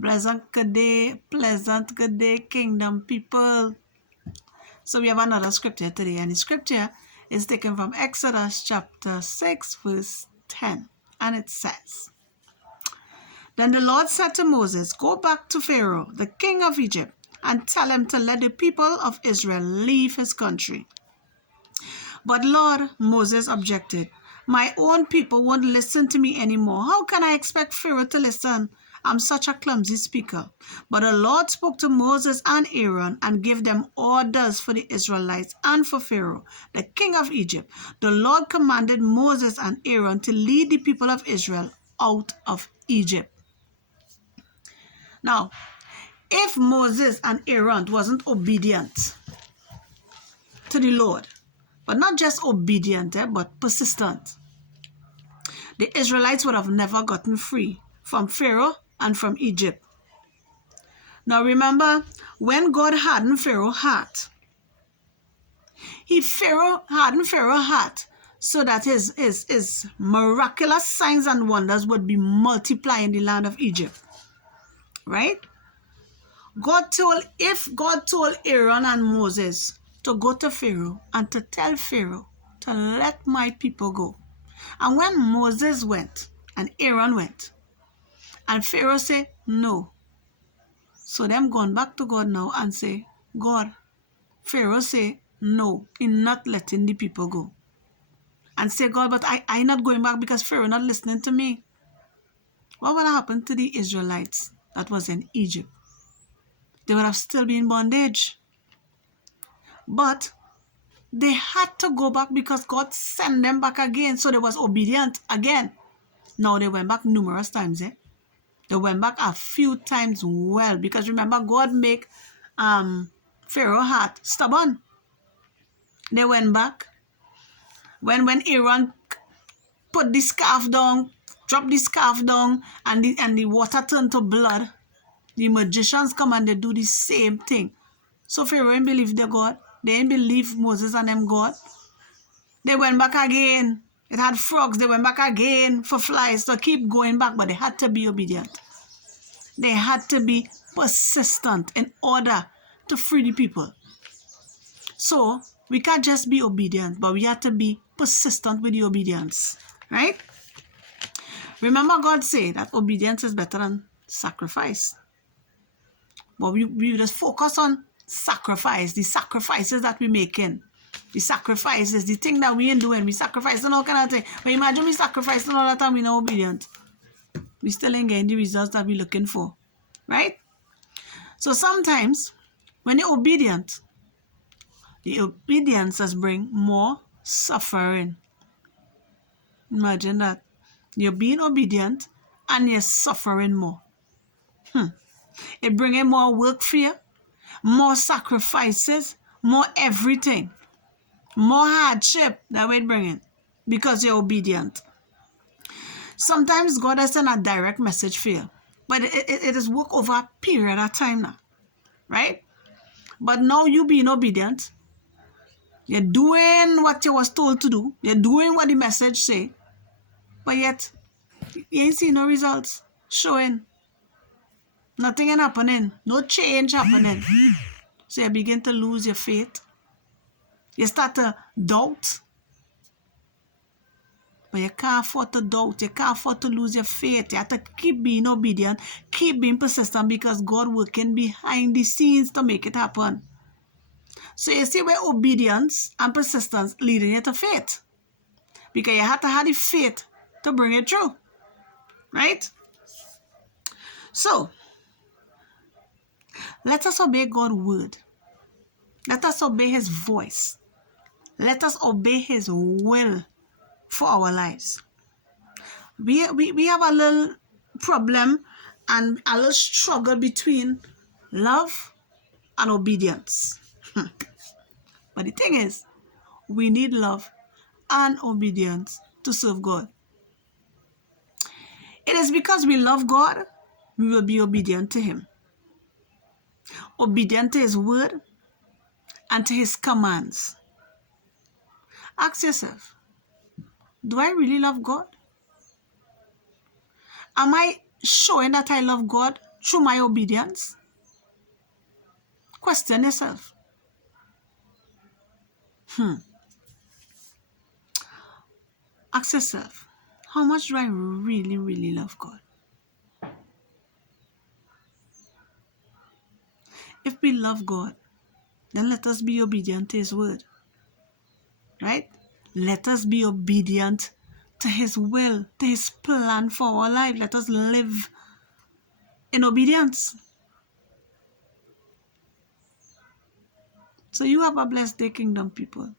Pleasant good day, kingdom people. So we have another scripture today, and the scripture is taken from Exodus chapter 6, verse 10. And it says, Then the Lord said to Moses, Go back to Pharaoh, the king of Egypt, and tell him to let the people of Israel leave his country. But Lord, Moses objected, My own people won't listen to me anymore. How can I expect Pharaoh to listen? I'm such a clumsy speaker. But the Lord spoke to Moses and Aaron and gave them orders for the Israelites and for Pharaoh, the king of Egypt. The Lord commanded Moses and Aaron to lead the people of Israel out of Egypt. Now, if Moses and Aaron wasn't obedient to the Lord, but not just obedient, but persistent, the Israelites would have never gotten free from Pharaoh and from Egypt. Now remember, when God hardened Pharaoh's heart, hardened Pharaoh's heart so that his miraculous signs and wonders would be multiplied in the land of Egypt. Right? If God told Aaron and Moses to go to Pharaoh and to tell Pharaoh to let my people go. And when Moses went and Aaron went, and Pharaoh said, no. So them gone back to God now and say, God, Pharaoh say, no, in not letting the people go. And say, God, but I not going back because Pharaoh not listening to me. What would happen to the Israelites that was in Egypt? They would have still been in bondage. But they had to go back because God sent them back again. So they was obedient again. Now they went back numerous times. They went back a few times well. Because remember, God make Pharaoh's heart stubborn. They went back. When Aaron put the scarf down, dropped the scarf down, and the water turned to blood, the magicians come and they do the same thing. So Pharaoh didn't believe their God. They didn't believe Moses and them God. They went back again. It had frogs. They went back again for flies. So keep going back, but they had to be obedient. They had to be persistent in order to free the people. So we can't just be obedient, but we have to be persistent with the obedience. Right? Remember, God said that obedience is better than sacrifice. But we just focus on sacrifice, the sacrifices that we're making. The sacrifices, the thing that we ain't doing. We sacrificing all kind of thing. But imagine we sacrificing all that time we're not obedient. We still ain't getting the results that we're looking for. Right? So sometimes, when you're obedient, the obedience does bring more suffering. Imagine that. You're being obedient and you're suffering more. It brings more work for you, more sacrifices, more everything, more hardship that we're bringing because you're obedient. Sometimes God has sent a direct message for you, but it is work over a period of time now, right? But now you being obedient, you're doing what you was told to do, you're doing what the message say, but yet you ain't see no results showing. Nothing ain't happening, no change happening. So you begin to lose your faith. You start to doubt. But you can't afford to doubt. You can't afford to lose your faith. You have to keep being obedient, keep being persistent because God working behind the scenes to make it happen. So you see where obedience and persistence leading you to faith. Because you have to have the faith to bring it through. Right? So, let us obey God's word. Let us obey his voice. Let us obey his will for our lives. We have a little problem and a little struggle between love and obedience. But the thing is, we need love and obedience to serve God. It is because we love God, we will be obedient to him. Obedient to his word and to his commands. Ask yourself, do I really love God? Am I showing that I love God through my obedience? Question yourself. Ask yourself, how much do I really, really love God? If we love God, then let us be obedient to His word. Right? Let us be obedient to His will, to His plan for our life. Let us live in obedience. So you have a blessed day, Kingdom people.